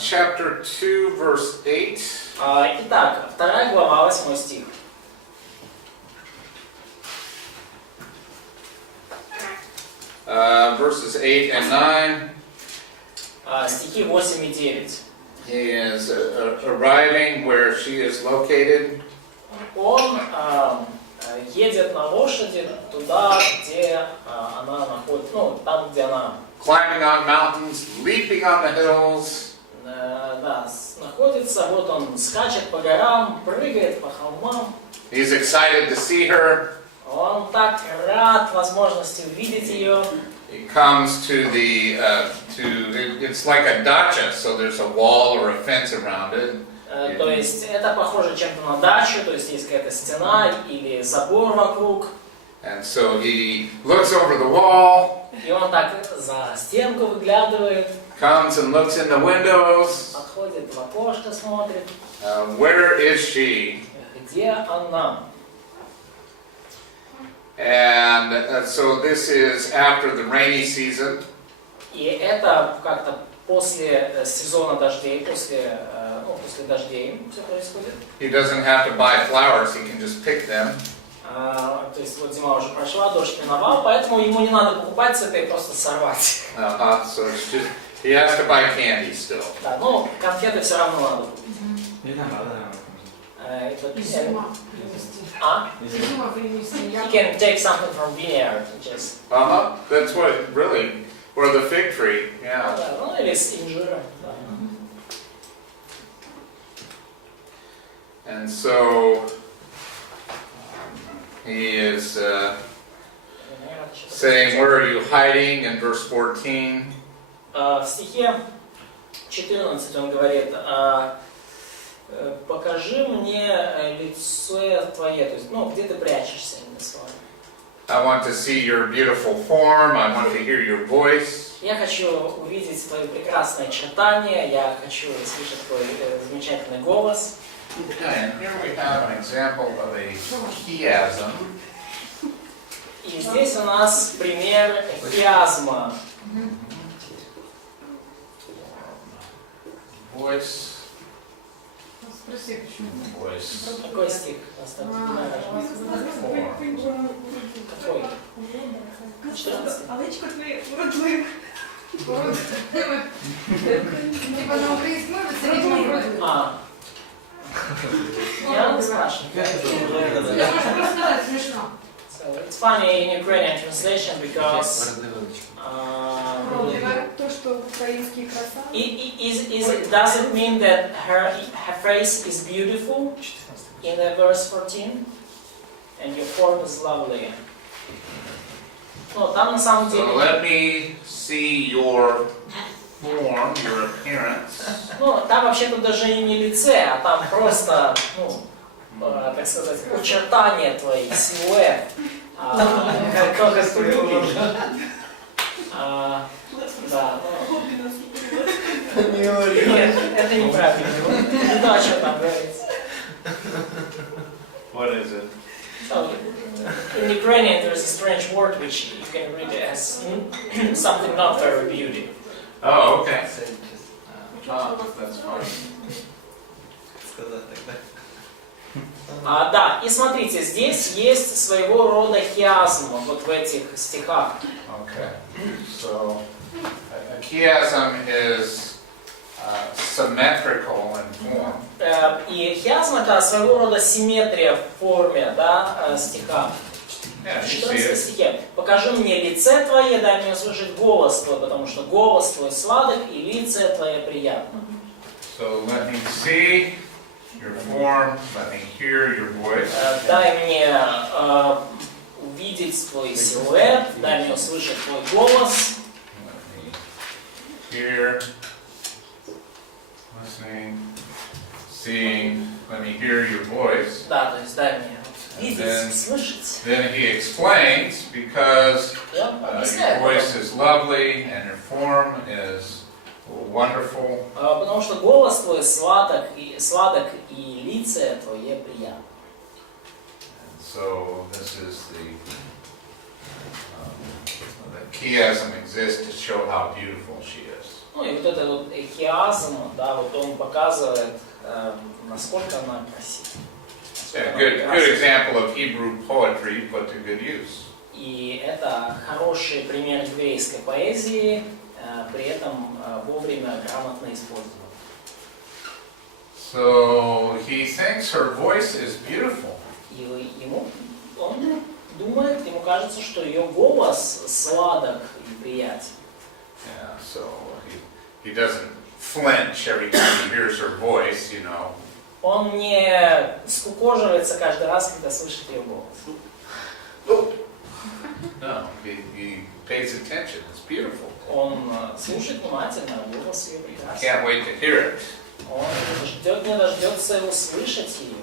chapter 2, verse 8. Итак, 2 глава, 8 стих. Verses 8 and 9. Стихи 8 и 9. He is arriving where she is located. Он едет на лошади туда, где она находится, ну, там, где она... Climbing on mountains, leaping on the hills. Да, находится, вот он скачет по горам, прыгает по холмам. He's excited to see her. Он так рад возможности увидеть ее. He comes to the, it's like a dacha, so there's a wall or a fence around it. То есть это похоже чем-то на дачу, то есть есть какая-то стена или забор вокруг. And so he looks over the wall. И он так за стенку выглядывает. Comes and looks in the windows. Подходит в окошко, смотрит. Where is she? Где она? And so this is after the rainy season. И это как-то после сезона дождей, после дождей все происходит. He doesn't have to buy flowers, he can just pick them. То есть вот зима уже прошла, дождь миновал, поэтому ему не надо покупать цветы, просто сорвать. So it's just, he has to buy candy still. Да, ну конфеты все равно надо купить. You can take something from vineyard, just. That's what really, or the fig tree, yeah. Ну или с инжира. And so he is saying, "Where are you hiding?" in verse 14. В стихе 14 он говорит: покажи мне лицо твое, то есть, ну, где ты прячешься, именно слово. I want to see your beautiful form. I want to hear your voice. Я хочу увидеть твои прекрасные очертания, я хочу слышать твой замечательный голос. And here we have an example of a chiasm. И здесь у нас пример хиазма. Voice. Какой стих? Какой? Алечко твоє вродлив. Типа на українській мові це рідно вродлив. Я не спрашиваю. Я можу просто сказати смішно. So it's funny in Ukrainian translation because То, что украинский красавец. does it mean that her face is beautiful in the verse 14 and your form is lovely? Ну, там на самом деле. So let me see your form, your appearance. Ну, там вообще-то даже и не лице, а там просто, ну, так сказать, очертания твои, силуэт. Как это выглядит? Да. Нет, это неправильно. Не то, о чем там говорится. What is it? So, in Ukrainian there is a strange word which you can read as something not very beautiful. Oh, okay. That's fine. Да, и смотрите, здесь есть своего рода хиазм вот в этих стихах. Okay. So a chiasm is symmetrical in form. И хиазм это своего рода симметрия в форме, да, стиха. Yeah, В you see 14 it. стихе. Покажи мне лице твое, дай мне услышать голос твой, потому что голос твой сладок и лице твое приятно. So let me see your form, let me hear your voice. Дай мне увидеть твой силуэт, дай мне услышать твой голос. Let me hear, listening, seeing, let me hear your voice. Да, то есть дай мне then- видеть, слышать. Then he explains, because Я your объясняю. voice is lovely and your form is wonderful. Потому что голос твой сладок и лице твое приятно. So this is the chiasm exists to show how beautiful she is. Ну и вот это вот хиазм, да, вот он показывает, насколько она красива. A good example of Hebrew poetry put to good use. И это хороший пример еврейской поэзии, при этом вовремя грамотно использован. So he thinks her voice is beautiful. И он думает, ему кажется, что ее голос сладок и приятен. Yeah, so he doesn't flinch every time he hears her voice, you know. Он не скукоживается каждый раз, когда слышит ее голос. No, he pays attention. It's beautiful. Он слушает внимательно, голос ее прекрасен. Can't wait to hear it. Он не дождется услышать ее.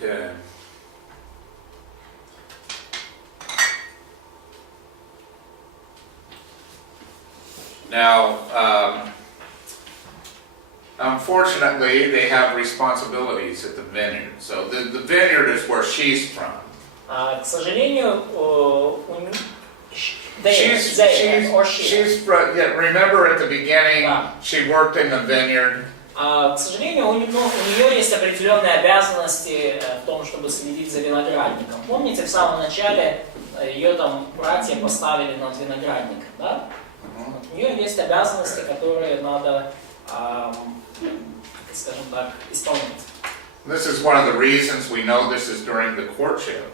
Okay. Now, unfortunately, they have responsibilities at the vineyard. So the vineyard is where she's from. К сожалению, she's from, yeah, remember at the beginning, Да. she worked in the vineyard. К сожалению, у нее есть определенные обязанности в том, чтобы следить за виноградником. Помните, в самом начале ее там братья поставили над виноградником, да? У нее есть обязанности, которые надо, скажем так, исполнять. This is one of the reasons we know this is during the courtship.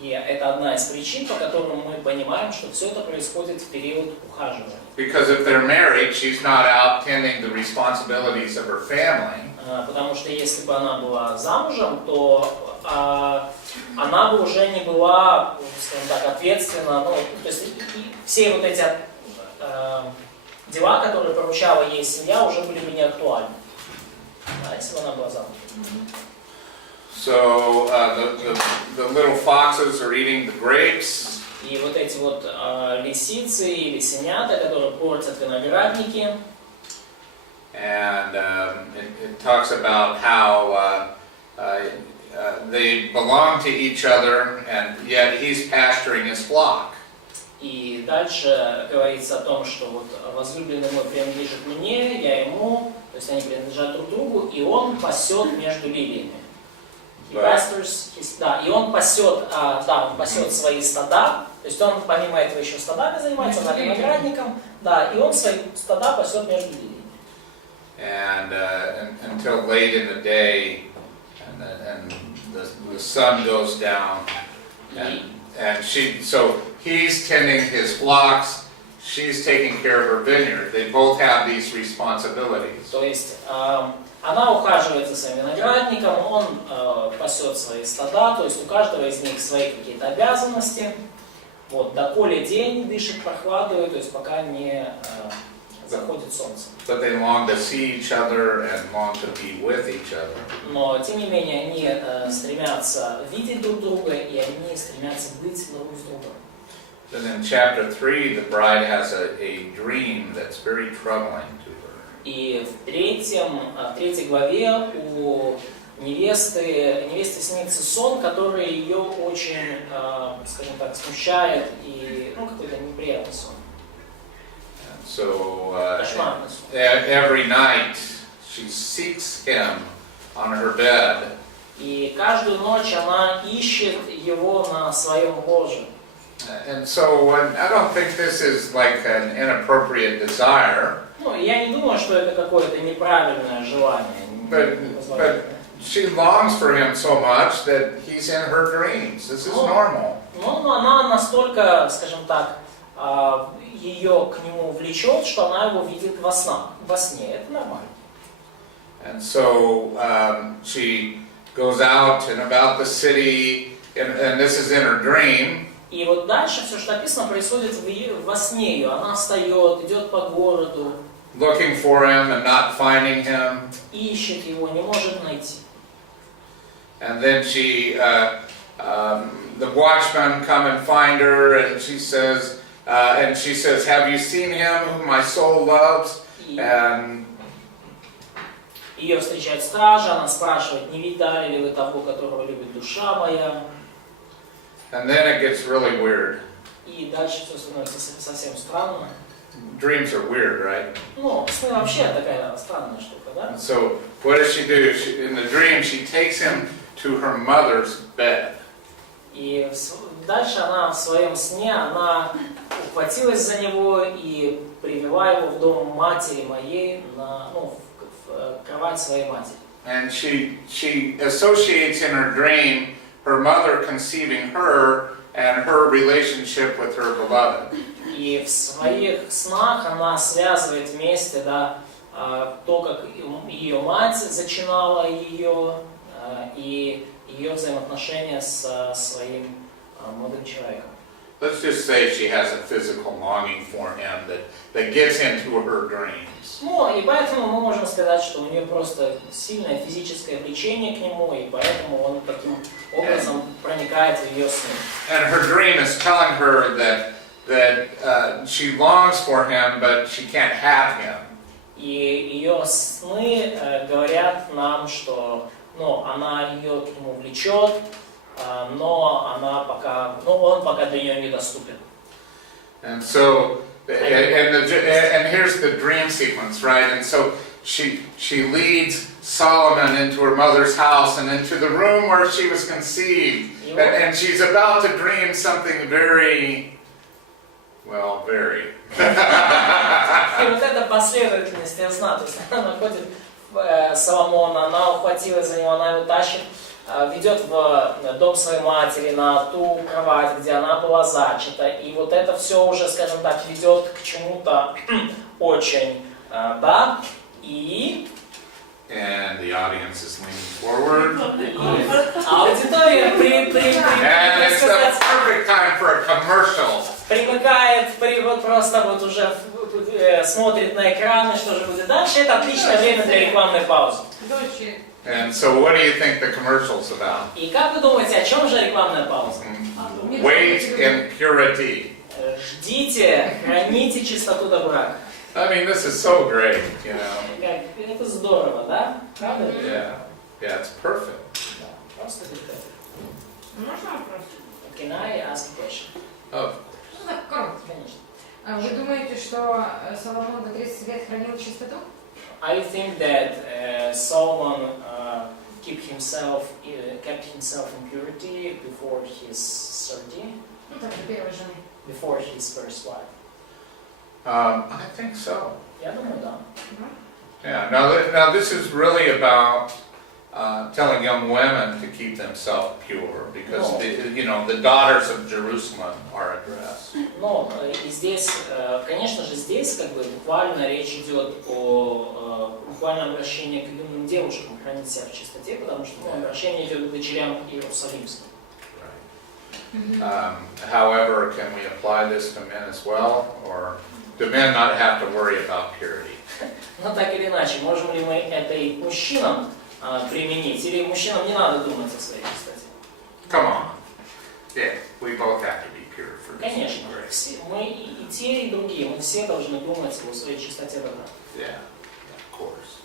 И это одна из причин, по которым мы понимаем, что все это происходит в период ухаживания. Because if they're married, she's not out tending the responsibilities of her family. Потому что если бы она была замужем, то она бы уже не была, скажем так, ответственна. Ну, то есть все вот эти дела, которые поручала ей семья, уже были бы не актуальны, если бы она была замужем. So the little foxes are eating the grapes. И вот эти вот лисицы и лисенята, которые портят виноградники. And it talks about how they belong to each other, and yet he's pasturing his flock. И дальше говорится о том, что вот возлюбленный мой принадлежит мне, я ему, то есть они принадлежат друг другу, и он пасет между лилиями. И он пасет свои стада, то есть он помимо этого еще стадами занимается, он виноградником, да, и он свои стада пасет между лилиями. And until late in the day, and the sun goes down, and so he's tending his flocks, she's taking care of her vineyard. They both have these responsibilities. То есть она ухаживает за своим виноградником, он пасет свои стада, то есть у каждого из них свои какие-то обязанности. Вот, доколе день дышит прохладой, то есть пока не заходит солнце. But they long to see each other and long to be with each other. Но тем не менее они стремятся видеть друг друга, и они стремятся быть друг с другом. Then in chapter 3, the bride has a dream that's very troubling to her. И в третьей главе у невесты снится сон, который ее очень, скажем так, смущает и какой-то неприятный сон. So Кошмарный сон. every night she seeks him on her bed. И каждую ночь она ищет его на своем ложе. And so I don't think this is like an inappropriate desire. Ну, я не думаю, что это какое-то неправильное желание. But she longs for him so much that he's in her dreams. This is normal. Но она настолько, скажем так, ее к нему влечет, что она его видит во сне. Это нормально. And so she goes out and about the city, and this is in her dream. И вот дальше все, что написано, происходит во сне ее. Она встает, идет по городу. Looking for him and not finding him. Ищет его, не может найти. And then the watchmen come and find her, and she says, "Have you seen him whom my soul loves?" And ее встречает стража, она спрашивает, не видали ли вы того, которого любит душа моя. And then it gets really weird. И дальше все становится совсем странно. Dreams are weird, right? Ну, сны вообще такая странная штука, да? And so what does she do? In the dream, she takes him to her mother's bed. И дальше она в своем сне, она ухватилась за него и привела его в дом матери моей, в кровать своей матери. And she associates in her dream her mother conceiving her and her relationship with her beloved. И в своих снах она связывает вместе, да, то, как ее мать зачинала ее, и ее взаимоотношения со своим молодым человеком. Let's just say she has a physical longing for him that gets into her dreams. Ну, и поэтому мы можем сказать, что у нее просто сильное физическое влечение к нему, и поэтому он таким образом проникает в ее сны. And her dream is telling her that she longs for him, but she can't have him. И ее сны говорят нам, что она ее к нему влечет, но он пока для нее недоступен. And so, and here's the dream sequence, right? And so she leads Solomon into her mother's house and into the room where she was conceived. And she's about to dream something very. И вот эта последовательность сна, то есть она находит Соломона, она ухватилась за него, она его тащит, ведет в дом своей матери, на ту кровать, где она была зачата, и вот это все уже, скажем так, ведет к чему-то очень, да, и... And the audience is leaning forward. Аудитория And it's the perfect time for a commercial. Примыкает, просто вот уже смотрит на экраны, что же будет дальше. Это отличное время для рекламной паузы. And so what do you think the commercial's about? И как вы думаете, о чем же рекламная пауза? Wait in purity. Ждите, храните чистоту до брака. I mean, this is so great, you know. Это здорово, да? Правда? Yeah, it's perfect. Да, просто великолепно. Можно вопрос? Can I ask a question? Oh. Ну так, коротко. Конечно. Вы думаете, что Соломон до 30 лет хранил чистоту? I think that Solomon kept himself in purity before his 30, Ну так, до первой жены. before his first wife. I think so. Я думаю, да. Yeah. Now this is really about telling young women to keep themselves pure, because the daughters of Jerusalem are addressed. Но и здесь, конечно же, здесь как бы буквально речь идет о буквальном обращении к юным девушкам хранить себя в чистоте, потому что обращение идет к дочерям Иерусалимским. However, can we apply this to men as well, or do men not have to worry about purity? Но так или иначе, можем ли мы это и к мужчинам применить, или мужчинам не надо думать о своей чистоте? Come on. Yeah, we both have to be pure for this. Конечно, все, мы и те, и другие, мы все должны думать о своей чистоте добра. Yeah, of course.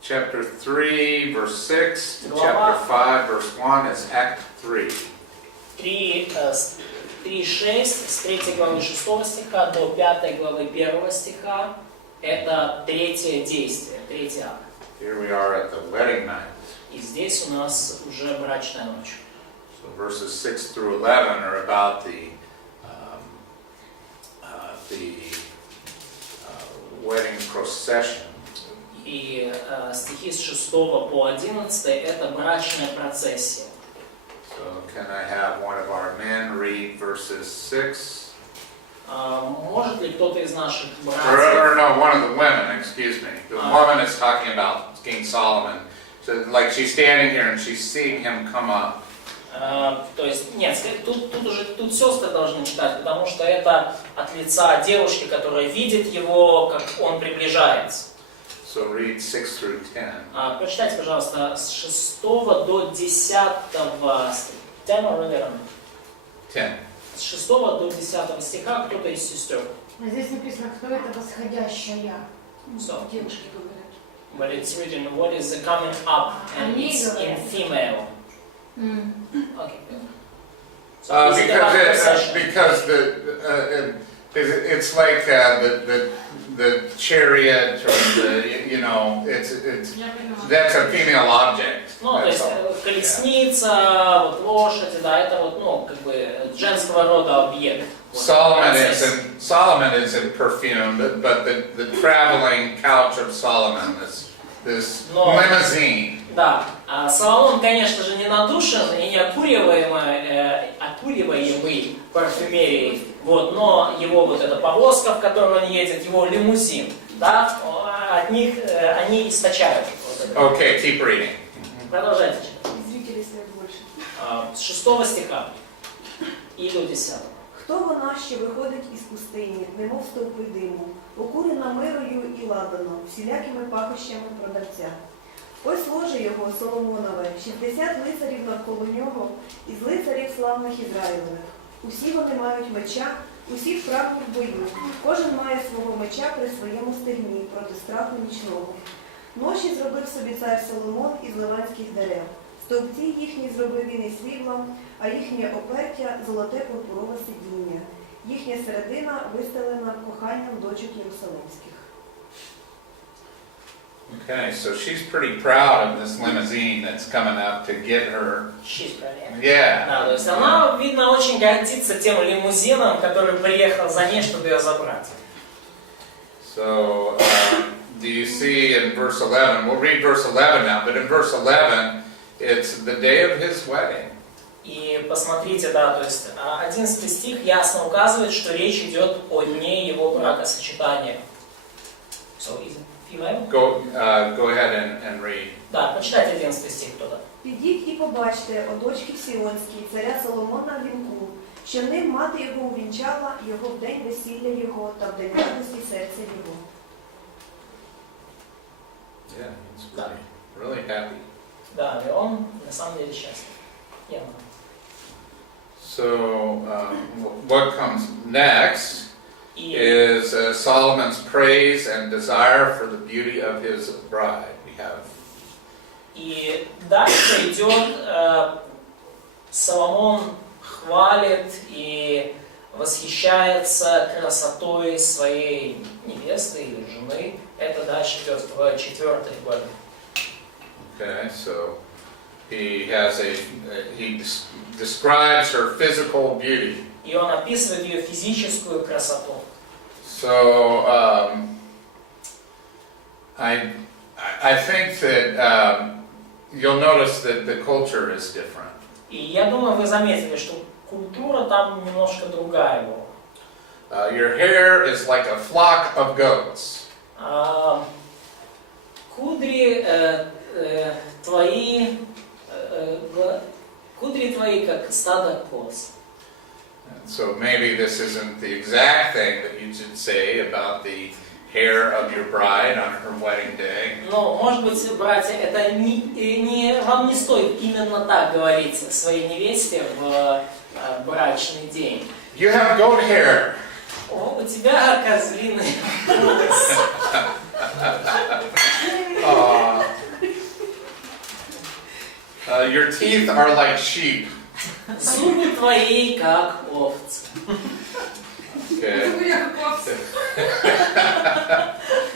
Chapter 3, verse 6 to chapter 5, verse 1 is Act 3. 3.6, с 3 главы 6 стиха до 5 главы 1 стиха, это третье действие, третий акт. Here we are at the wedding night. И здесь у нас уже брачная ночь. So verses 6 through 11 are about the wedding procession. И стихи с 6 по 11 это брачная процессия. So can I have one of our men read verses 6? Может ли кто-то из наших братьев... Or no, one of the women, excuse me. The woman is talking about King Solomon. So like she's standing here and she's seeing him come up. То есть, нет, тут сестры должны читать, потому что это от лица девушки, которая видит его, как он приближается. So read 6 through 10. Прочитайте, пожалуйста, с 6 до 10 стиха. 10 or 11? 10. С 6 до 10 стиха кто-то из сестер. Здесь написано, кто это восходящая. So, Девушки говорят. but it's written what is the coming up, and it's in female. Okay, good. So is it about procession? Because it's like the chariot or it's that's a female object. Ну, то есть колесница, вот лошадь, да, это вот, ну, как бы женского рода объект. Solomon is in perfume, but the traveling couch of Solomon, this limousine. Да, а Соломон, конечно же, не надушен и не окуриваемый парфюмерией, вот, но его вот эта повозка, в которой он едет, его лимузин, да, от них они источают. Вот Okay, keep reading. Продолжайте читать. Зрители стоят больше. С 6 стиха і до 10. Хто вона, що виходить із пустині, немов стовпи диму, окурена мирою і ладаном, всілякими пахощами продавця? Ось ложе його, Соломонове, 60 лицарів навколо нього, із лицарів славних Ізраїлевих. Усі вони мають меча, усі вправні в бою, кожен має свого меча при своєму стегні проти страху нічного. Ноші зробив собі цар Соломон із ливанських дерев. Стовпці їхні зробив він із срібла, а їхнє опертя – золоте пурпурове сидіння. Їхня середина вистелена коханням дочок Єрусалимських. Okay, so she's pretty proud of this limousine that's coming up to get her. She's proud. Yeah. Да, то есть она, видно, очень гордится тем лимузином, который приехал за ней, чтобы ее забрать. So, do you see in verse 11, we'll read verse 11 now, but in verse 11, it's the day of his wedding. И посмотрите, да, то есть 11 стих ясно указывает, что речь идет о дне его бракосочетания. So, is it female? Go ahead and read. Да, почитайте 11 стих кто-то. Підіть і побачте, о дочки Сіонській, царя Соломона в вінку, що ним мати його увінчала, його в день весілля його та в день радості серця його. Yeah, he's really happy. Да, и он на самом деле счастлив. Явно. So, what comes next is Solomon's praise and desire for the beauty of his bride. We have. И дальше идет Соломон хвалит и восхищается красотой своей невесты или жены. Это дальше идет в 4 главе. Okay, so he describes her physical beauty. И он описывает ее физическую красоту. So I think that you'll notice that the culture is different. И я думаю, вы заметили, что культура там немножко другая была. Your hair is like a flock of goats. Кудри твои как стадо коз. So maybe this isn't the exact thing that you should say about the hair of your bride on her wedding day. Но, может быть, братья, это вам не стоит именно так говорить своей невесте в брачный день. You have goat hair. О, у тебя козлиный волос. Your teeth are like sheep. Зубы твои как овцы. Okay.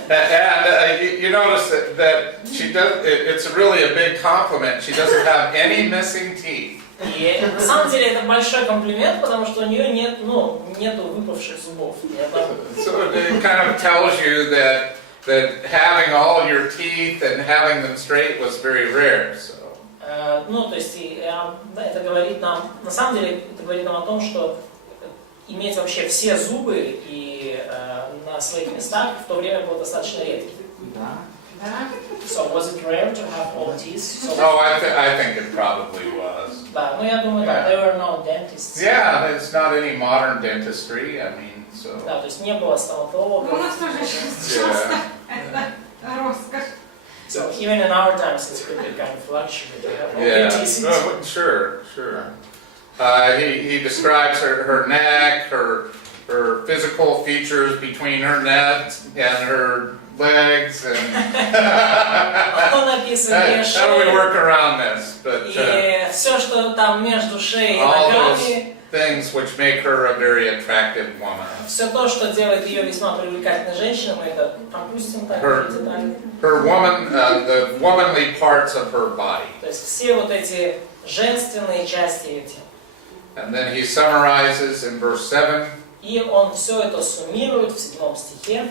And you notice that she does. It's really a big compliment. She doesn't have any missing teeth. И на самом деле это большой комплимент, потому что у нее нету выпавших зубов. So it kind of tells you that having all your teeth and having them straight was very rare. So. Ну, то есть, это говорит нам, на самом деле, это говорит нам о том, что иметь вообще все зубы и на своих местах в то время было достаточно редко. Да. So was it rare to have all teeth? Oh, I think it probably was. Да, ну я думаю, да, there were no dentists. Yeah, there's not any modern dentistry. I mean, so. Да, то есть не было стоматологов. Ну, у нас тоже часто это роскошь. So even in our times, it's could be kind of luxury to have all Yeah, teeth. no, sure. He describes her neck, her physical features between her neck and her legs and Он описывает how do we шею, work around this? But и все, что там между шеей и all those ногами, things which make her a very attractive woman. все то, что делает ее весьма привлекательной женщиной, мы это пропустим так детально. Her woman, the womanly parts of her body. То есть все вот эти женственные части эти. And then he summarizes in verse 7. И он все это суммирует в 7 стихе.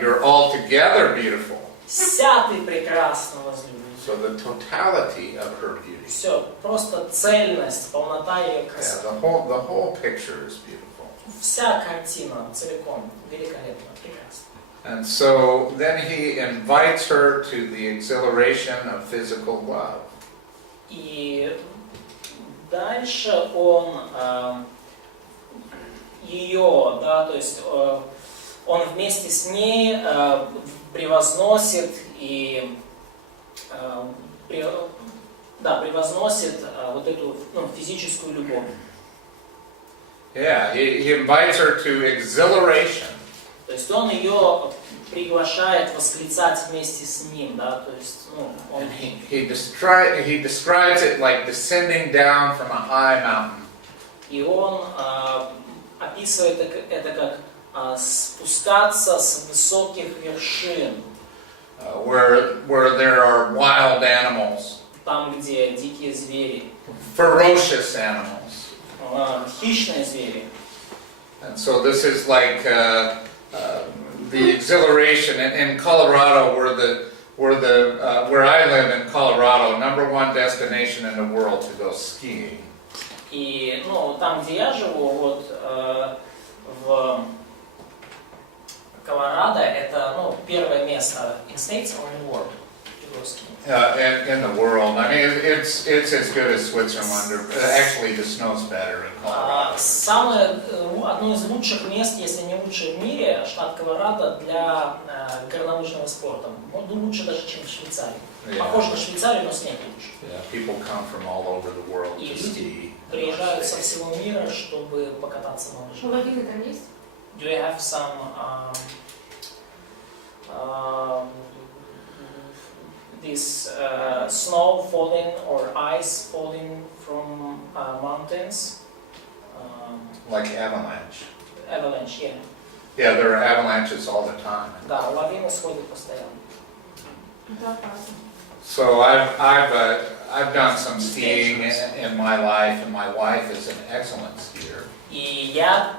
You're altogether beautiful. Вся ты прекрасна, возлюбленная. So the totality of her beauty. Все, просто цельность, полнота ее Yeah, красоты. the whole picture is beautiful. Вся картина целиком великолепна, прекрасна. And so then he invites her to the exhilaration of physical love. И дальше он ее, да, то есть он вместе с ней превозносит и превозносит вот эту физическую любовь. Yeah, he invites her to exhilaration. То есть он ее приглашает восклицать вместе с ним, да, то есть, он... He describes it like descending down from a high mountain. И он описывает это как спускаться с высоких вершин. Where there are wild animals, Там, где дикие звери, ferocious animals. Хищные звери. And so this is like the exhilaration in Colorado, where I live in Colorado, #1 destination in the world to go skiing. И, там, где я живу, вот в Колорадо, это, первое место in States or in the world? In the world. I mean, it's as good as Switzerland, or actually the snow's better in Colorado. Одно из лучших мест, если не лучшее в мире, штат Колорадо для горнолыжного спорта. Лучше даже, чем в Швейцарии. Похоже на Швейцарию, но снег лучше. Yeah, people come from all over the world И to люди ski. приезжают со всего мира, чтобы покататься на лыжах. Логика там есть? Do you have some this snow falling or ice falling from mountains? Like avalanche. Avalanche, yeah. Yeah, there are avalanches all the time. Да, лавины сходят постоянно. Это опасно. So I've done some skiing in my life, and my wife is an excellent skier. И я,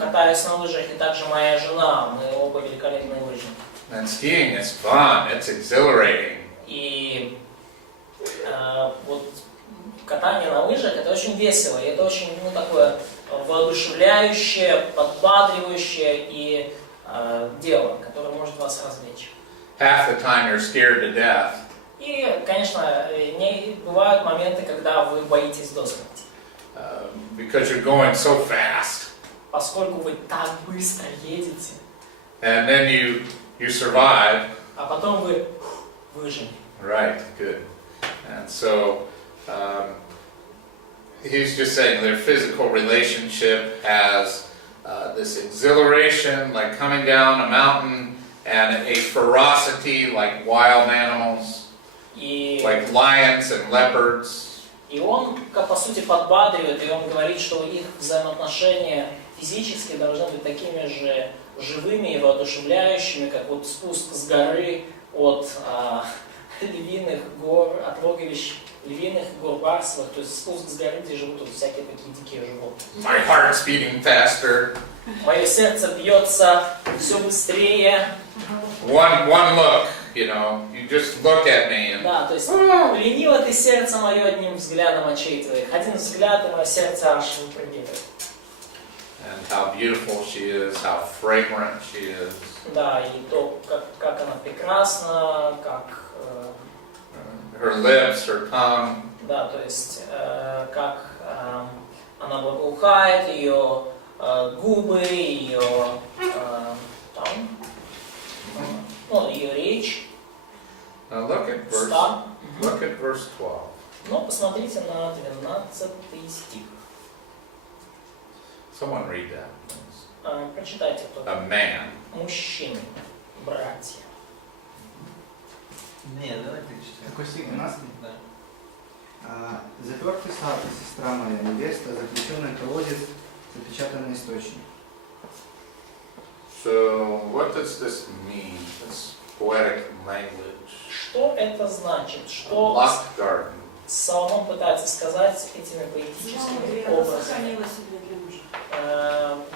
катаюсь на лыжах, и также моя жена, мы оба великолепные лыжники. And skiing is fun. It's exhilarating. И вот катание на лыжах это очень весело, и это очень такое воодушевляющее, подбадривающее и дело, которое может вас развлечь. Half the time you're scared to death. И, конечно, бывают моменты, когда вы боитесь до смерти. Because you're going so fast. Поскольку вы так быстро едете. And then you survive. А потом вы выжили. Right, good. And so he's just saying their physical relationship has this exhilaration, like coming down a mountain, and a ferocity like wild animals, like lions and leopards. И он, по сути, подбадривает, и он говорит, что их взаимоотношения физически должны быть такими же живыми и воодушевляющими, как вот спуск с горы от львиных гор, от логовищ львиных гор барсовых, то есть спуск с горы, где живут всякие такие дикие животные. My heart's beating faster. Мое сердце бьется все быстрее. One look, you just look at me. And, Да, то есть лениво ты сердце мое одним взглядом очей твоих. Один взгляд, и мое сердце аж выпрыгивает. and how beautiful she is, how fragrant she is. Да, и то, как она прекрасна, как... Her lips, her tongue. Да, то есть, как она благоухает, ее губы, ее ее речь. Now look at verse, Уста. look at verse 12. Но посмотрите на 12 стих. Someone read that, please. Прочитайте кто-то. A man. Мужчины. братья. Не, давайте читаем. Какой стих, 12? Да. Запертый сад, сестра моя, невеста, заключенный колодец, запечатанный источник. So what does this mean, this poetic language? Что это значит? A Что locked garden. Соломон пытается сказать этими поэтическими образами? Сохранила себя для мужа.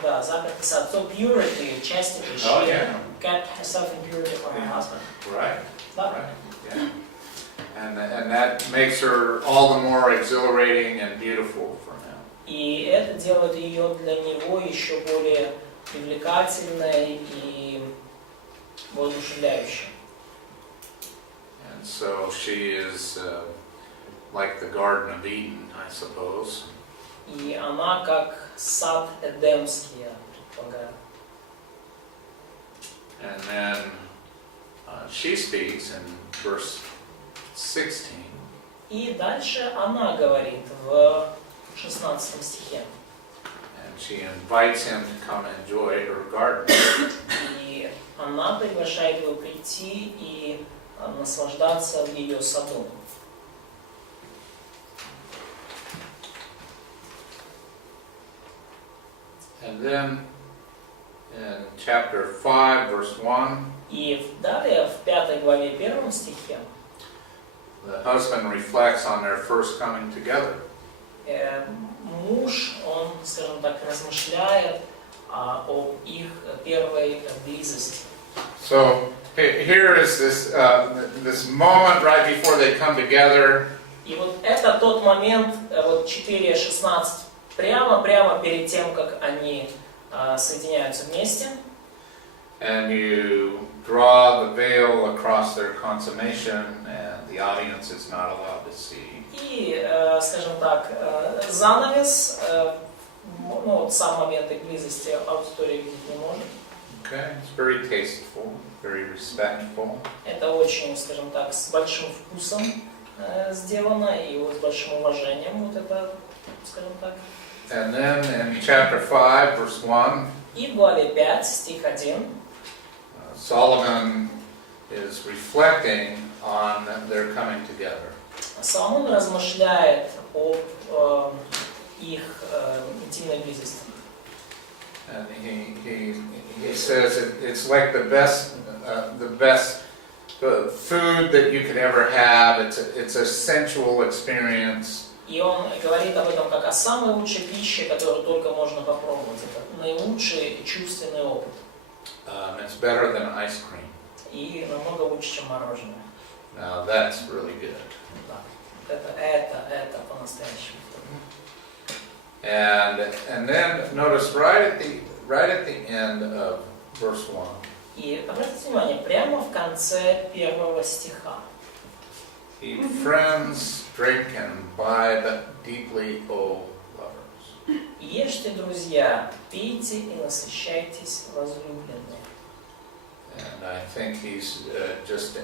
Да, запертый сад. So purity, chastity, she Oh, yeah. kept herself in purity for her husband. Right, Да. right, yeah. And that makes her all the more exhilarating and beautiful for him. И это делает ее для него еще более привлекательной и воодушевляющей. And so she is like the Garden of Eden, I suppose. И она как сад Эдемский, я предполагаю. And then she speaks in verse 16. И дальше она говорит в 16 стихе. And she invites him to come enjoy her garden. И она приглашает его прийти и наслаждаться в ее саду. And then in chapter 5, verse 1, И далее в 5 главе 1 стихе the husband reflects on their first coming together. муж, он, скажем так, размышляет об их первой близости. So here is this moment right before they come together. И вот это тот момент, вот 4:16, прямо перед тем, как они соединяются вместе. And you draw the veil across their consummation, and the audience is not allowed to see. И, скажем так, занавес, ну вот сам момент их близости аудитория видеть не может. Okay, it's very tasteful, very respectful. Это очень, скажем так, с большим вкусом сделано и вот с большим уважением вот это, скажем так. And then in chapter 5, verse 1, И в главе 5, стих 1, Solomon is reflecting on their coming together. Соломон размышляет об их интимной близости. And he says it's like the best food that you could ever have. It's a sensual experience. И он говорит об этом как о самой лучшей пище, которую только можно попробовать. Это наилучший чувственный опыт. It's better than ice cream. И намного лучше, чем мороженое. Now that's really good. Да. Это по-настоящему. And then notice right at the end of verse 1. И обратите внимание, прямо в конце 1 стиха. He friends drink and imbibe deeply, O lovers. Ешьте, друзья, пейте и насыщайтесь, возлюбленные. And I think he's just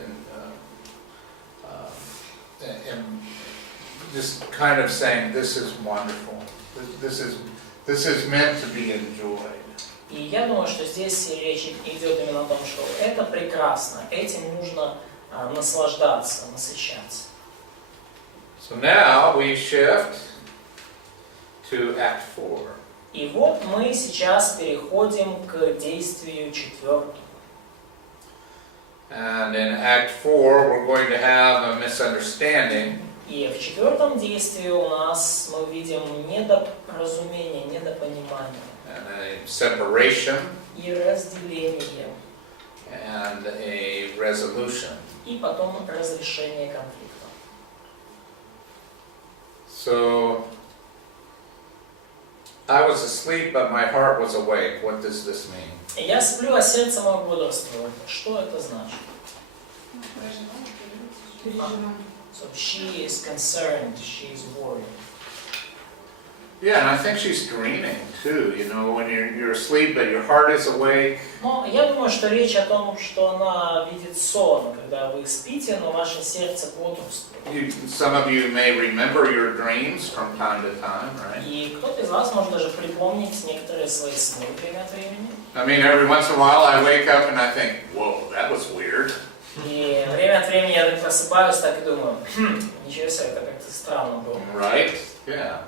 just kind of saying this is wonderful. This is meant to be enjoyed. И я думаю, что здесь речь идет именно о том, что это прекрасно, этим нужно наслаждаться, насыщаться. So now we shift to Act 4. И вот мы сейчас переходим к действию 4. And in Act 4 we're going to have a misunderstanding. И в 4 действии у нас мы видим недоразумение, недопонимание. And a separation. И разделение. And a resolution. И потом разрешение конфликта. So, I was asleep, but my heart was awake. What does this mean? Я сплю, а сердце мое бодрствует. Что это значит? Переживаем. So she is concerned, she is worried. Yeah, and I think she's dreaming too, you know, when you're asleep but your heart is awake. Но я думаю, что речь о том, что она видит сон, когда вы спите, но ваше сердце бодрствует. Some of you may remember your dreams from time to time, right? И кто-то из вас может даже припомнить некоторые свои сны время от времени. I mean, every once in a while I wake up and I think, whoa, that was weird. И время от времени я так просыпаюсь, так и думаю, ничего себе, это как-то странно было. Right? Yeah.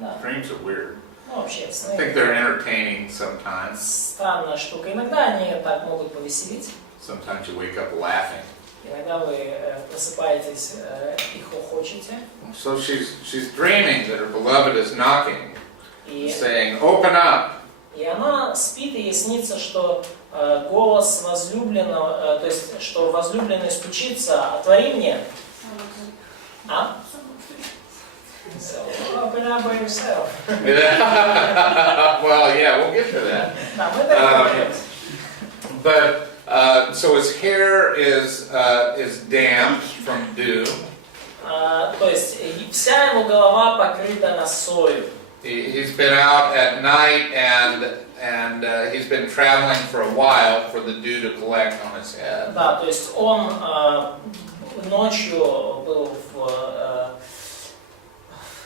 Да. Dreams are weird. Ну, вообще, I сны think they're entertaining sometimes. странная штука. Иногда они так могут повеселить. Sometimes you wake up laughing. Иногда вы просыпаетесь и хохочете. So she's dreaming that her beloved is knocking, И, saying, open up. и она спит, и ей снится, что голос возлюбленного, то есть, что возлюбленный стучится, отвори мне. А? So, open up by yourself. Well, yeah, we'll get to that. Да, мы так говорим. But so his hair is damp from dew. То есть вся его голова покрыта росою. He's been out at night and he's been traveling for a while for the dew to collect on his head. Да, то есть он ночью был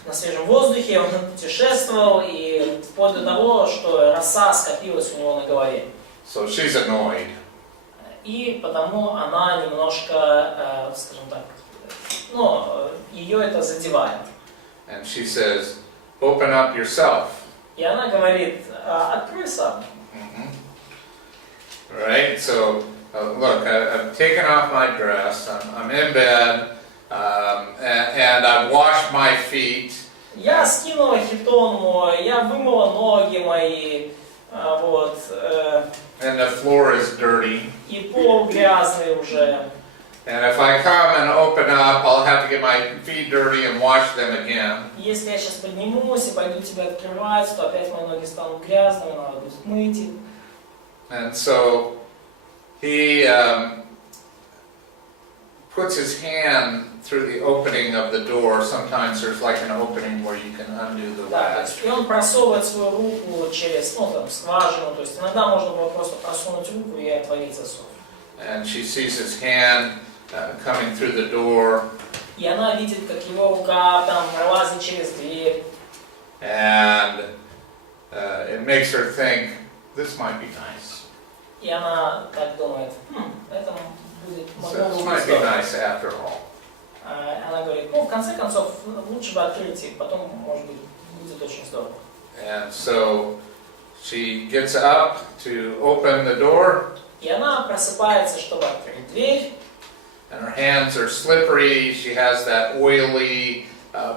на свежем воздухе, он путешествовал, и вплоть до того, что роса скопилась у него на голове. So she's annoyed. И потому она немножко, скажем так, ну, ее это задевает. And she says, open up yourself. И она говорит, открой сам. Right? So, look, I've taken off my dress, I'm in bed, and I've washed my feet. Я скинула хитон мой, я вымыла ноги мои, вот. And the floor is dirty. И пол грязный уже. And if I come and open up, I'll have to get my feet dirty and wash them again. Если я сейчас поднимусь и пойду тебя открывать, то опять мои ноги станут грязными, надо будет мыть их. And so he puts his hand through the opening of the door. Sometimes there's like an opening where you can undo the Да, то latch. есть, и он просовывает свою руку через, ну, там, скважину, то есть иногда можно было просто просунуть руку и отворить засов. And she sees his hand coming through the door. И она видит, как его рука там пролазит через дверь. And it makes her think, this might be nice. И она так думает, это будет, могло This бы быть might be здорово. nice after all. Она говорит, ну, в конце концов, лучше бы открыть, и потом, может быть, будет очень здорово. And so she gets up to open the door. И она просыпается, чтобы открыть дверь. And her hands are slippery. She has that oily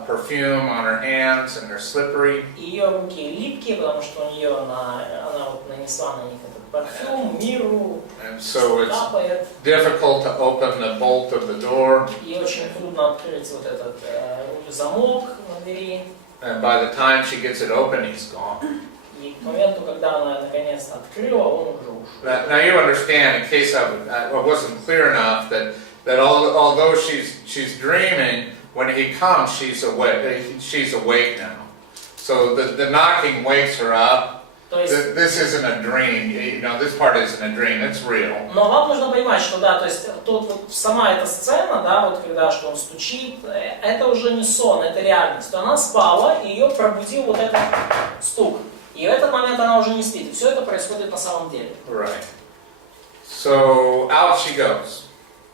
perfume on her hands, and they're slippery. Ее руки липкие, потому что у нее она вот нанесла на них этот парфюм, миру, And so it's капает. difficult to open the bolt of the door. И очень трудно открыть вот этот замок на двери. And by the time she gets it open, he's gone. И к моменту, когда она наконец-то открыла, он уже ушел. Now you understand, in case I wasn't clear enough, that although she's dreaming, when he comes, she's awake now. So the knocking wakes her up. То есть, This isn't a dream. You know, this part isn't a dream. It's real. но вам нужно понимать, что да, то есть вот сама эта сцена, да, вот когда что он стучит, это уже не сон, это реальность. То она спала, и ее пробудил вот этот стук. И в этот момент она уже не спит. И все это происходит на самом деле. Right. So out she goes.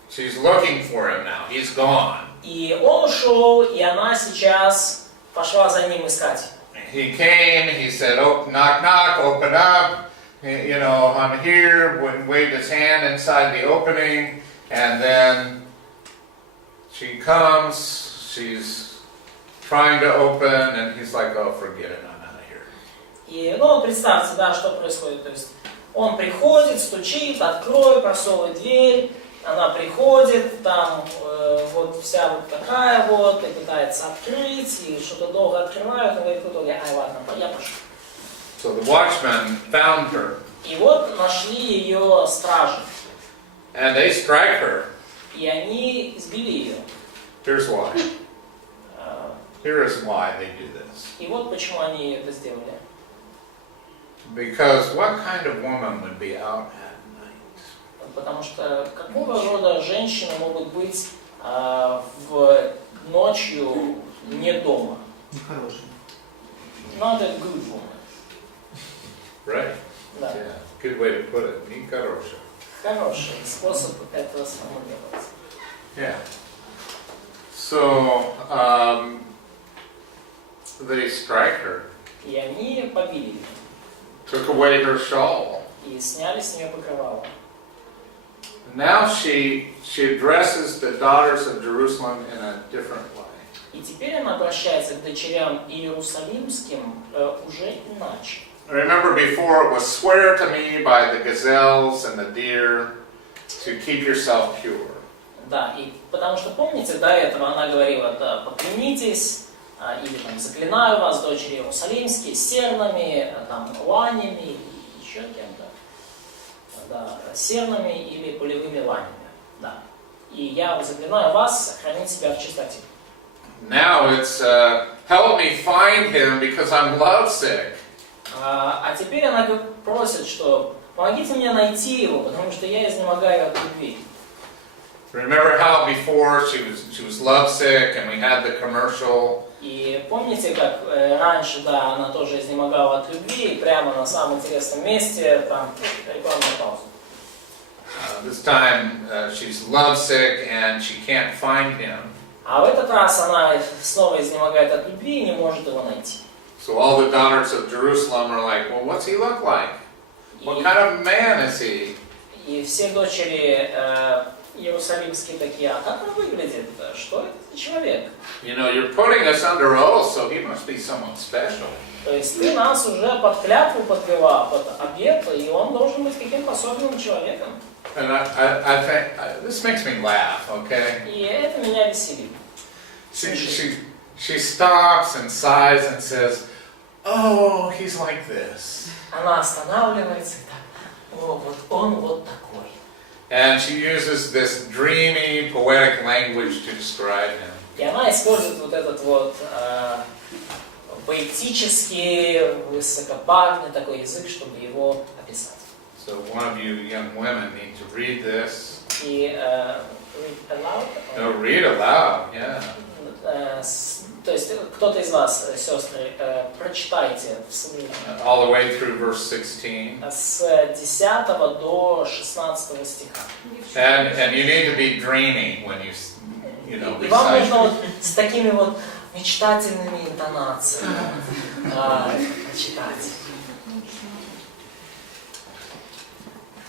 She's looking for him now. He's gone. И он ушел, и она сейчас пошла за ним искать. He came, he said, oh, knock, knock, open up. You know, I'm here, waved his hand inside the opening, and then she comes, she's trying to open, and he's like, oh, forget it, I'm out of here. И, ну, представьте, да, что происходит. То есть он приходит, стучит, открой, просовывает дверь, она приходит, там вот вся вот такая вот, и пытается открыть, и что-то долго открывают, и говорит в итоге, ай, ладно, я пошел. So the watchmen found her, И вот нашли ее стражи, and they strike her. и они избили ее. Here's why. Here is why they do this. И вот почему они это сделали. Because what kind of woman would be out at night? Потому что какого рода женщины могут быть в ночью не дома? Нехороший. Not a good woman. Right? Да. Yeah. Good way to put it. Не хорошая. Хороший способ это сформулировать. Yeah. So, they strike her, И они побили ее. took away her shawl. И сняли с нее покрывало. Now she addresses the daughters of Jerusalem in a different way. И теперь она обращается к дочерям иерусалимским уже иначе. Remember before it was swear to me by the gazelles and the deer to keep yourself pure. Да, и потому что помните, до этого она говорила, да, поклянитесь, или там заклинаю вас, дочери иерусалимские, сернами, там, ланями, еще кем-то. Да, сернами или полевыми ланями. Да. И я заклинаю вас сохранить себя в чистоте. Now it's help me find him because I'm lovesick. А теперь она просит, что помогите мне найти его, потому что я изнемогаю от любви. Remember how before she was lovesick and we had the commercial. И помните, как раньше, да, она тоже изнемогала от любви, и прямо на самом интересном месте, там, рекламная пауза. This time she's lovesick and she can't find him. А в этот раз она снова изнемогает от любви и не может его найти. So all the daughters of Jerusalem are like, well, what's he look like? What kind of man is he? И все дочери иерусалимские такие, а как он выглядит? Что это за человек? You know, you're putting us under oath, so he must be someone special. То есть ты нас уже под клятву подвела, под обет, и он должен быть каким-то особенным человеком. And I think, this makes me laugh, okay? И это меня веселит. She stops and sighs and says, oh, he's like this. Она останавливается и так, о, вот он вот такой. And she uses this dreamy, poetic language to describe him. И она использует вот этот вот поэтический, высокопарный такой язык, чтобы его описать. So one of you young women need to read this. И read aloud? No, read aloud, yeah. То есть кто-то из вас, сестры, прочитайте вслух. All the way through verse 16. С 10 до 16 стиха. And you need to be dreamy when you know, И вам recite. нужно вот с такими вот мечтательными интонациями читать.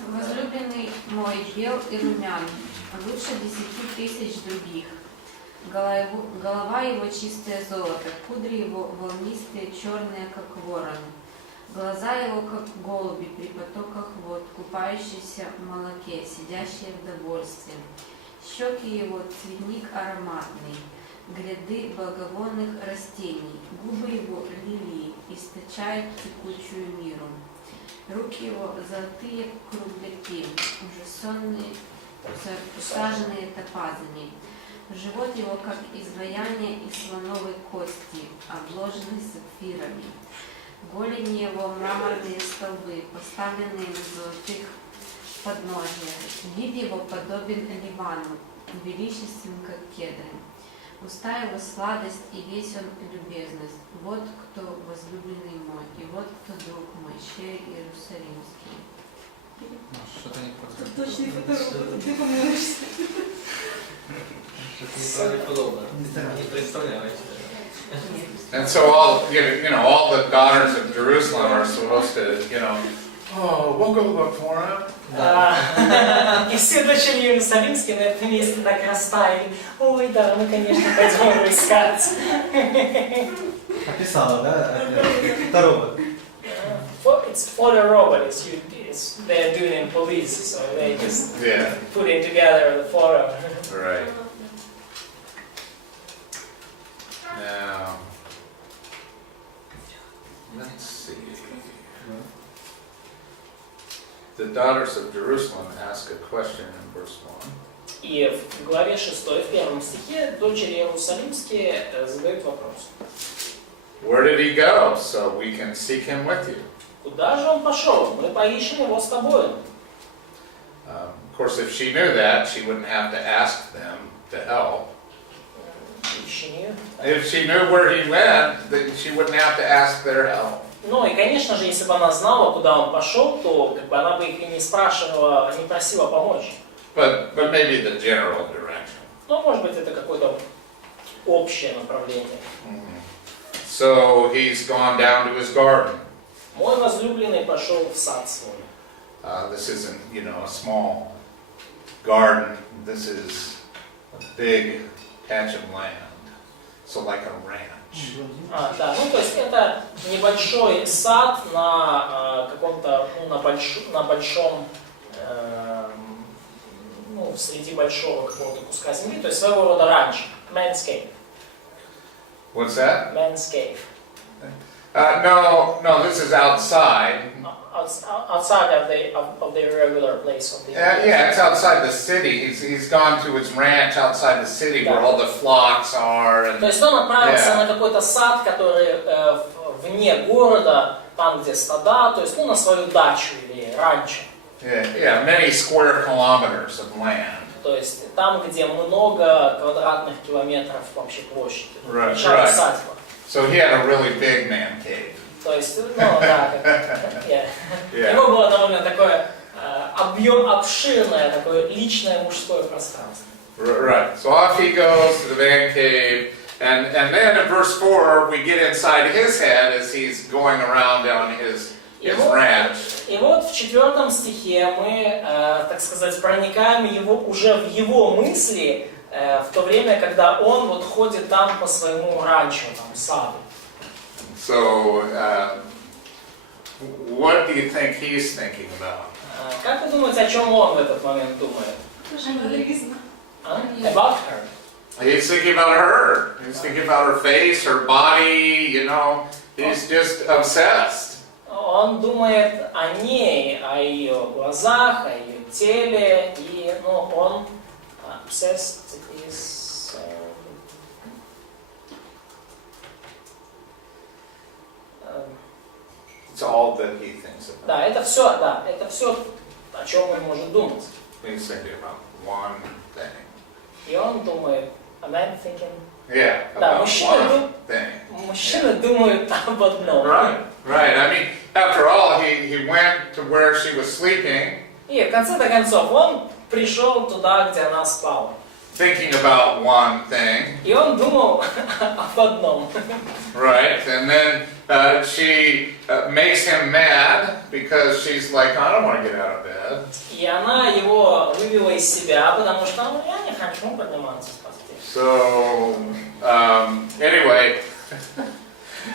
Возлюбленный мой бел и румян, лучше 10 000 других. Голова его чистое золото, кудри его волнистые, черные, как ворон. Глаза его, как голуби при потоках вод, купающиеся в молоке, сидящие в довольстве. Щеки его цветник ароматный, гряды благовонных растений, губы его лилии, источают текучую миру. Руки его золотые кругляки, уже сонные, усаженные топазами. Живот его, как изваяние из слоновой кости, обложенный сапфирами. Голени его мраморные столбы, поставленные на золотых подножиях. Вид его подобен Ливану, величествен, как кедры. Уста его сладость, и весь он любезность. Вот кто возлюбленный мой, и вот кто друг мой, щей Иерусалимский. Что-то не подходит. Точный фоторобот, ты помоешься. Что-то неправдоподобно. Не представляете. And so all all the daughters of Jerusalem are supposed to, oh, we'll go look for him. И все дочери иерусалимские на этом месте так растаяли. Ой, да, мы, конечно, пойдем его искать. Описала, да? Фоторобот. It's photo robot. They're doing in police, so they just put it together the photo. Right. Now, let's see. The daughters of Jerusalem ask a question in verse 1. И в главе 6, в 1 стихе, дочери Иерусалимские задают вопрос. Where did he go so we can seek him with you? Куда же он пошел? Мы поищем его с тобой. Of course, if she knew that, she wouldn't have to ask them to help. If she knew where he went, then she wouldn't have to ask their help. Ну и, конечно же, если бы она знала, куда он пошел, то как бы она бы их и не спрашивала, не просила помочь. But maybe the general direction. Ну, может быть, это какое-то общее направление. So he's gone down to his garden. Мой возлюбленный пошел в сад свой. This isn't, a small garden. This is a big patch of land. So like a ranch. Да, ну то есть это небольшой сад на каком-то, на большом, среди большого какого-то куска земли, то есть своего рода ранч, man's cave. What's that? Man's cave. No, this is outside. Outside of the regular place of the. Yeah, it's outside the city. He's gone to his ranch outside the city where all the flocks are. And, то есть он отправился на какой-то сад, который вне города, там где стада, то есть на свою дачу или ранчо. Yeah, many square kilometers of land. То есть там, где много квадратных километров вообще площади. Right. So he had a really big man cave. То есть, его было довольно такое обширное, такое личное мужское пространство. Right. So off he goes to the man cave, and then in verse 4 we get inside his head as he's going around down his ranch. И вот в 4 стихе мы, так сказать, проникаем уже в его мысли в то время, когда он вот ходит там по своему ранчо, там, саду. So, what do you think he's thinking about? Как вы думаете, о чем он в этот момент думает? About her. He's thinking about her. He's thinking about her face, her body, He's just obsessed. Он думает о ней, о ее глазах, о ее теле, и, он obsessed is... It's all that he thinks about. Да, это все, о чем он может думать. He's thinking about one thing. И он думает, a man thinking... Yeah, да, about one thing. Мужчины думают об одном. Right. I mean, after all, he went to where she was sleeping. И в конце-то концов, он пришел туда, где она спала. Thinking about one thing. И он думал об одном. Right, and then she makes him mad because she's like, I don't want to get out of bed. И она его вывела из себя, потому что я не хочу подниматься с постели. So, anyway,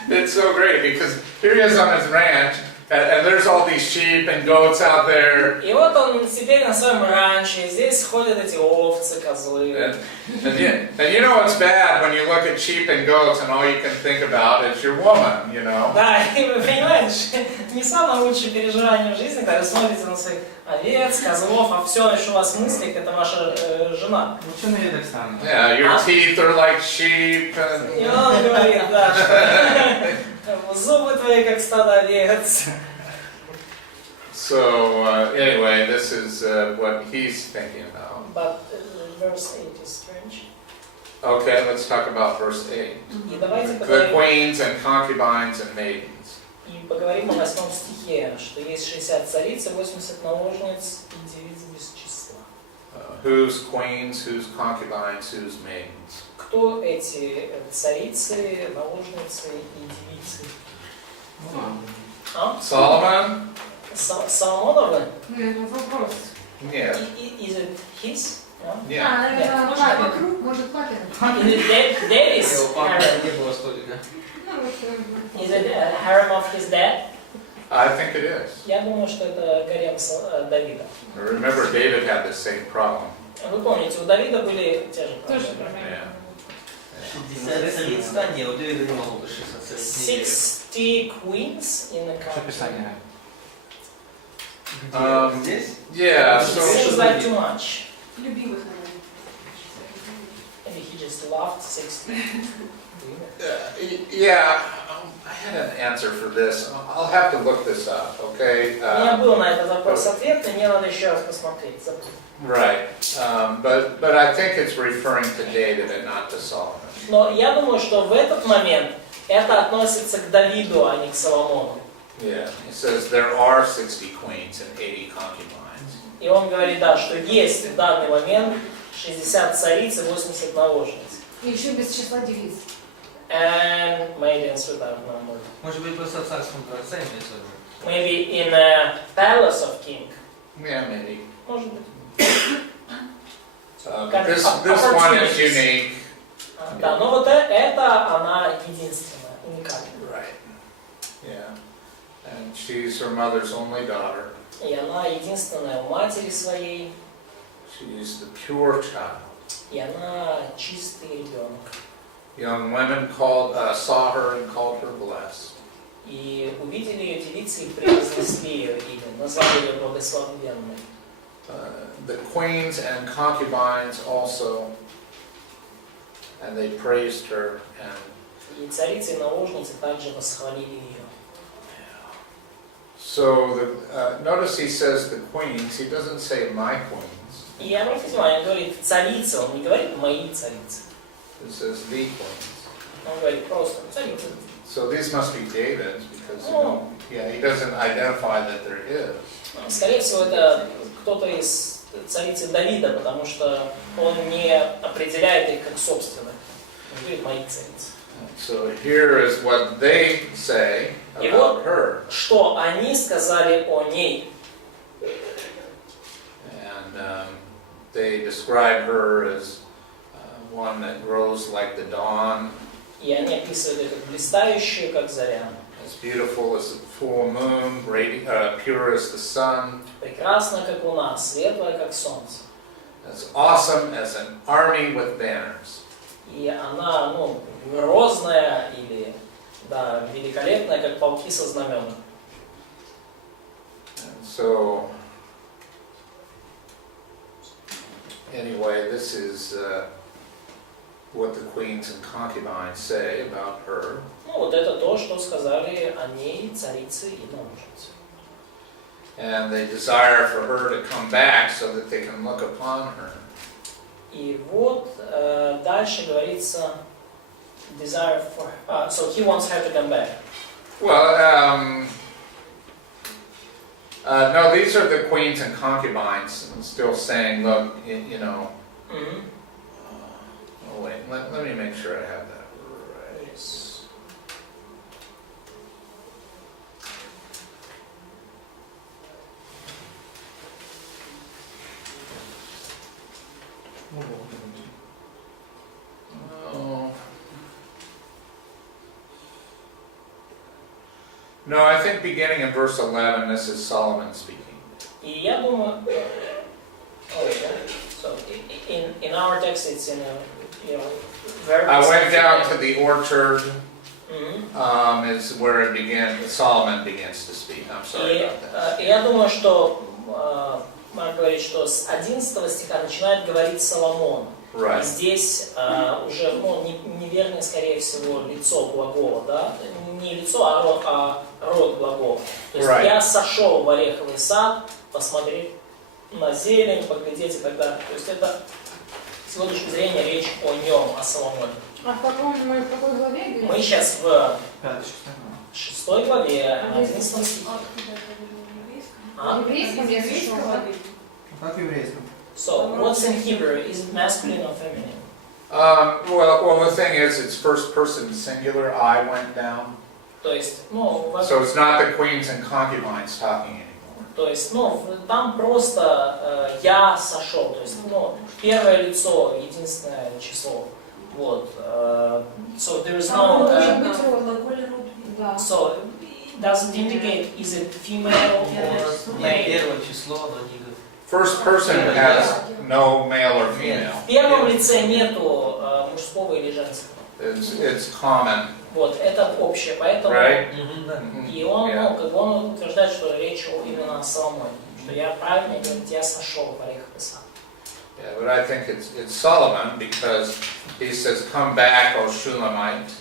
it's so great because here he is on his ranch, and there's all these sheep and goats out there. И вот он теперь на своем ранче, здесь ходят эти овцы, козлы. And you know it's bad when you look at sheep and goats and all you can think about is your woman, Да, и вы понимаете, не самое лучшее переживание в жизни, когда вы смотрите на своих овец, козлов, а все, что у вас в мыслях, это ваша жена. Yeah, your teeth are like sheep. И он говорит, да, что зубы твои как стадо овец. So anyway, this is what he's thinking about. But verse 8 is strange. Okay, let's talk about verse 8. И давайте The queens and concubines and maidens. И поговорим о 8 стихе, что есть 60 цариц и 80 наложниц и девиц без числа. Whose queens, whose concubines, whose maidens? Кто эти царицы, наложницы и девицы? Solomon? Соломоновы? Вопрос. Yeah. Is it his? Yeah. Может, папин. Is it David's Его папа harem? не было столика. Is it a harem of his dad? I think it is. Я думаю, что это гарем Давида. Remember, David had the same problem. Вы помните, у Давида были те же проблемы. Yeah. 60 цариц, да, нет, у Давида не могло быть 60 цариц. 60 queens in the Что country. Писание? Здесь? Yeah. It So seems like too much. Любимых, just left 60. Yeah, I had an answer for this. I'll have to look this up, okay? У меня был на этот вопрос ответ, и мне надо еще раз посмотреть. Right, but I think it's referring to David and not to Solomon. Но я думаю, что в этот момент это относится к Давиду, а не к Соломону. Yeah, it says there are 60 queens and 80 concubines. И он говорит, да, что есть в данный момент 60 цариц и 80 наложниц. И еще без числа девиц. And maidens without number. Может быть, просто в царском дворце имеется в виду? Maybe in a palace of king. Yeah, maybe. Может быть. This one is unique. Да, но вот это она единственная, уникальная. Right. Yeah. And she's her mother's only daughter. И она единственная у матери своей. She's the pure child. И она чистый ребенок. Young women saw her and called her blessed. И увидели ее девицы и произнесли ее имя, назвали ее благословенной. The queens and concubines also, and they praised her. And И царицы и наложницы также восхвалили ее. so notice he says the queens. He doesn't say my queens. И обратите внимание, он говорит царицы, он не говорит мои царицы. It says the queens. Он говорит просто царицы. So these must be David's because he doesn't identify that they're his. Скорее всего, это кто-то из царицы Давида, потому что он не определяет их как собственных. Он говорит мои царицы. So here is what they say И about вот her. что они сказали о ней. And they describe her as one that grows like the dawn, И они описывают ее как блистающую, как заря. as beautiful as the full moon, pure as the sun, Прекрасна, как луна, светлая, как солнце. as awesome as an army with banners. И она, грозная или, да, великолепная, как полки со знаменами. And so, anyway, this is what the queens and concubines say about her. Вот это то, что сказали о ней царицы и наложницы. And they desire for her to come back so that they can look upon her. И вот дальше говорится desire for, so he wants her to come back. Well, no, these are the queens and concubines. I'm still saying, look, Mm-hmm. Oh wait, let me make sure I have that right. Yes. Oh. No, I think beginning in verse 11, this is Solomon speaking. И я думаю, so in our text it's in a, very. I went down to the orchard, Mm-hmm. is where it began. Solomon begins to speak. I'm sorry about that. И я думаю, что Марк говорит, что с 11 стиха начинает говорить Соломон. И Right. здесь уже, неверно, скорее всего, лицо глагола, да? Не лицо, а род глагола. То есть Right. я сошел в ореховый сад, посмотреть на зелень, поглядеть и так далее. То есть это, с его точки зрения, речь о нем, о Соломоне. А в какой главе? Мы сейчас в 5-6. 6 главе, 11 стихе. В еврейском я слышала. Как в еврейском? So, what's in Hebrew? Is it masculine or feminine? Well, the thing is, it's first person singular. I went down. То есть, So it's not the queens and concubines talking anymore. То есть, там просто я сошел. То есть, первое лицо, единственное число. Вот. So there is no. Да. So does it indicate is it female or Нет, male? первое число, но не... First person has no male or female. В первом лице нету мужского или женского. It's common, Вот, это общее, поэтому right? Да. и он, Yeah. он утверждает, что речь именно о Соломоне, что я правильно говорю, я сошел в ореховый сад. Yeah, but I think it's Solomon because he says, "Come back, O Shulamite."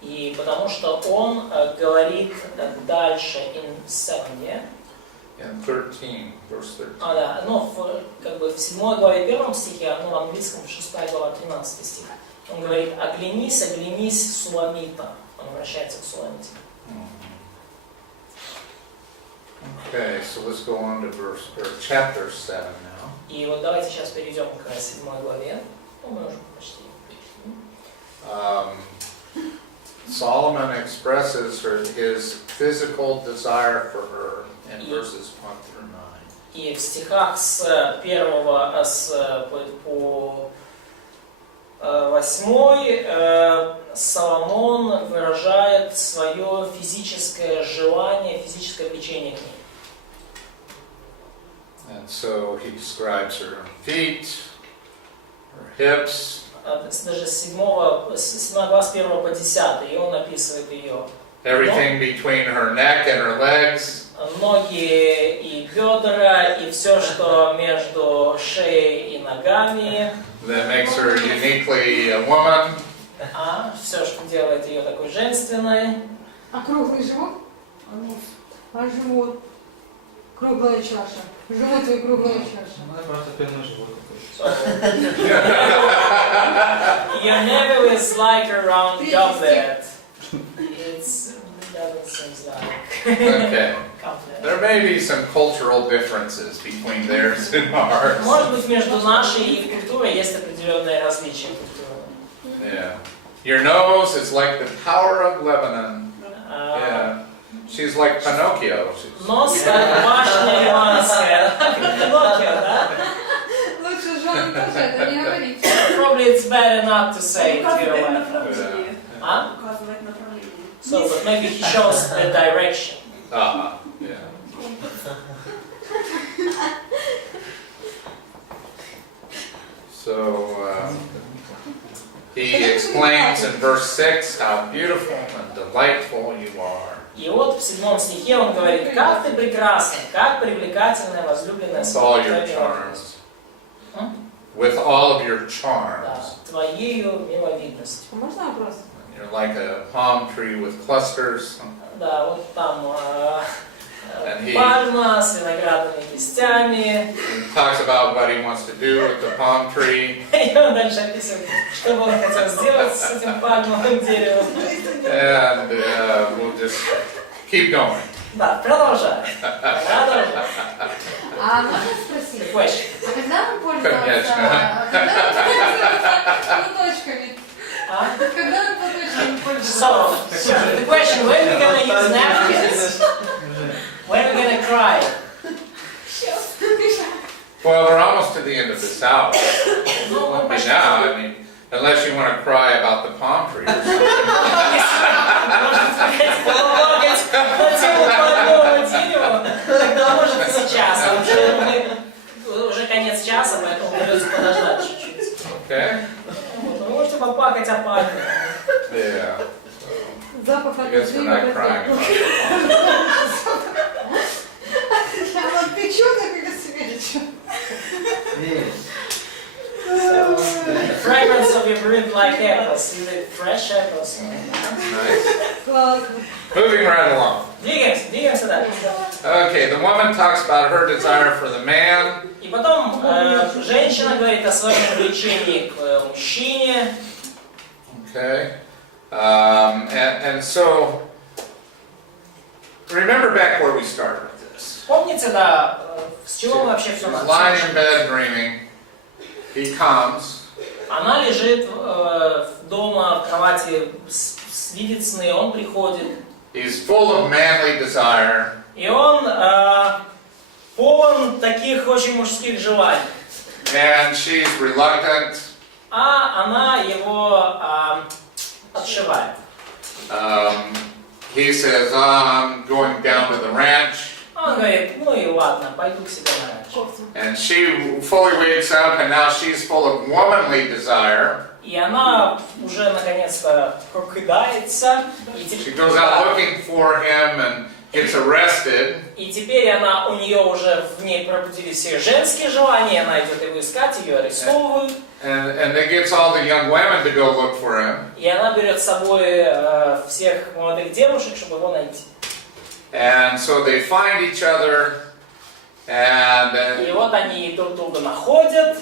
И потому что он говорит дальше in 7, yeah? In 13, verse 13. Да, но как бы в 7 главе 1 стихе, в английском 6 глава 13 стих, он говорит, оглянись, оглянись, Суламита. Он обращается к Суламите. Okay, so let's go on to chapter 7 now. И вот давайте сейчас перейдем к 7 главе. Мы уже почти пришли. Solomon expresses his physical desire for her in verses 1 through 9. И в стихах с 1 по 8 Соломон выражает свое физическое желание, физическое влечение к ней. And so he describes her feet, her hips, Даже с 7 глава с 1 по 10, и он описывает ее everything between her neck and her legs, ноги и бедра, и все, что между шеей и ногами. that makes her uniquely a woman. Все, что делает ее такой женственной. А круглый живот? А живот? Круглая чаша. Живот и круглая чаша. Ну, просто пивной живот Your navel is like a round goblet. It doesn't seem like Okay. complete. There may be some cultural differences between theirs and ours. Может быть, между нашей и их культурой есть определенные различия культурные. Yeah. Your nose is like the Tower of Lebanon. Yeah. She's like Pinocchio. Нос как башня Ливанская. Пиноккио, да? Лучше Жан тоже это не говорить. Probably it's bad enough to say it to your Указывает wife. направление. А? Указывает направление. So, but maybe he shows the direction. Yeah. So he explains in verse 6 how beautiful and delightful you are. И вот в 7 стихе он говорит, как ты прекрасна, как привлекательная возлюбленная With all your твоя charms. миловидность. With all of your Да, charms. твоею миловидностью. Можно вопрос? You're like a palm tree with clusters. Да, вот там And he пальма с виноградными кистями. talks about what he wants to do with the palm tree. И он дальше описывает, что бы он хотел сделать с этим пальмовым деревом. And we'll just keep going. Да, продолжаем. Продолжаем. А можно спросить? Question. А когда он пользовался... Конечно. Когда он пользовался платочками? А? Когда он платочками пользовался? So, the question, when we gonna use napkins? When we gonna cry? Well, we're almost to the end of this hour. Ну, Won't be почти. now, I mean, unless you want to cry about the palm tree or something. Полагать на тему пальмового дерева, тогда может и сейчас. А уже конец часа, поэтому придется подождать чуть-чуть. Okay? Вот, вы можете поплакать о пальме. Yeah. Запах I от guess we're not crying about it. Я вот печёнок или свечу? The fragrance of your breath like apples. Is it fresh apples? Nice. Классно. Moving right along. Двигаемся дальше. Okay, the woman talks about her desire for the man. И потом женщина говорит о своем влечении к мужчине. Okay. And so, remember back where we started with this. Помните, да, с чего мы вообще все She's lying in начали? bed dreaming. He comes. Она лежит дома в кровати, видит сны, он приходит. He's full of manly desire. И он полон таких очень мужских желаний. And she's reluctant. А она его отшивает. He says, I'm going down to the ranch. Он говорит, ну и ладно, пойду к себе на ранч. And she fully wakes up, and now she's full of womanly desire. И она уже наконец-то прокидается. И She goes out looking for him and gets arrested. И теперь у нее уже в ней пробудились все женские желания, она идет его искать, ее арестовывают. and they gets all the young women to go look for him. И она берет с собой всех молодых девушек, чтобы его найти. And so they find each other, and И вот они друг друга находят,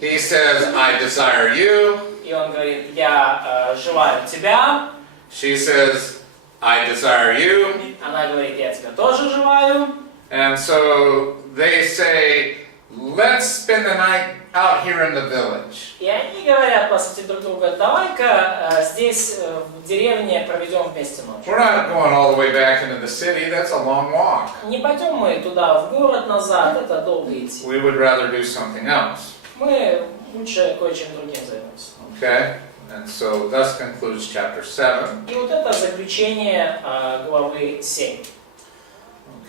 he says, I desire you. и он говорит, я желаю тебя. She says, I desire you. Она говорит, я тебя тоже желаю. And so they say, let's spend the night out here in the village. И они говорят, по сути, друг другу, давай-ка здесь, в деревне, проведем вместе ночь. We're not going all the way back into the city. That's a long walk. Не пойдем мы туда, в город назад, это долго идти. We would rather do something else. Мы лучше кое-чем другим займемся. Okay? And so thus concludes chapter 7. И вот это заключение главы 7.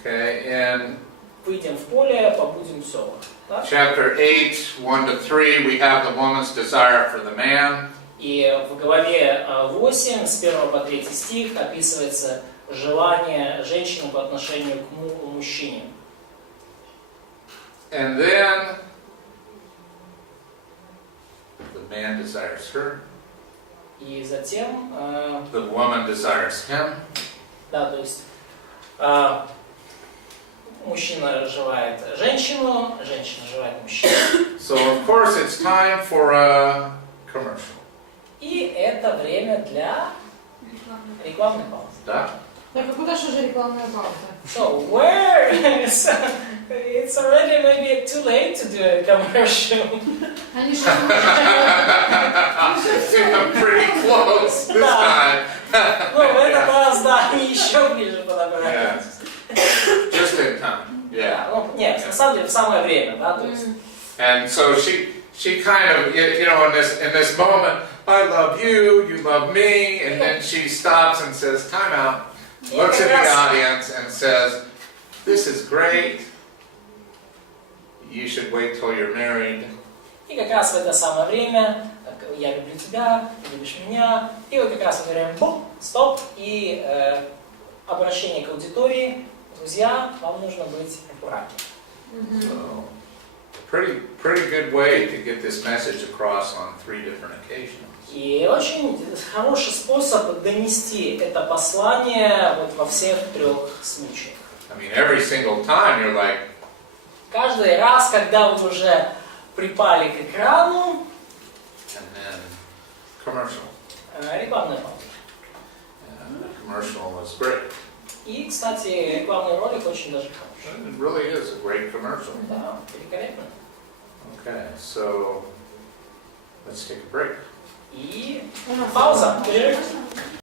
Okay, and Выйдем в поле, побудем в селах. Так? chapter 8, 1-3, we have the woman's desire for the man. И в главе 8, с 1 по 3 стих, описывается желание женщины по отношению к мужчине. And then the man desires her. И затем, The woman desires him. да, то есть мужчина желает женщину, женщина желает мужчину. So of course it's time for a commercial. И это время для рекламной паузы. Да? Так, а куда же уже рекламная пауза? So where? It's already maybe too late to do a commercial. Они что? Pretty close this time. Ну, в этот раз, да, они еще ближе подобрались. Just in time. Yeah. Да, ну, нет, на самом деле в самое время, да, то есть. And so she kind of, you know, in this moment, I love you, you love me, and then she stops and says, time out, looks at the audience and says, this is great, you should wait till you're married. И как раз в это самое время я люблю тебя, ты любишь меня, и вот как раз мы говорим, бум, стоп, и обращение к аудитории, друзья, вам нужно быть в браке. So, pretty good way to get this message across on 3 different occasions. И очень хороший способ донести это послание вот во всех 3 случаях. I mean, every single time you're like, Каждый раз, когда вы уже припали к экрану, and then commercial. Рекламная пауза. And the commercial was great. И, кстати, рекламный ролик очень даже хороший. It really is a great commercial. Да, великолепно. Okay, so let's take a break. И У нас пауза. можно?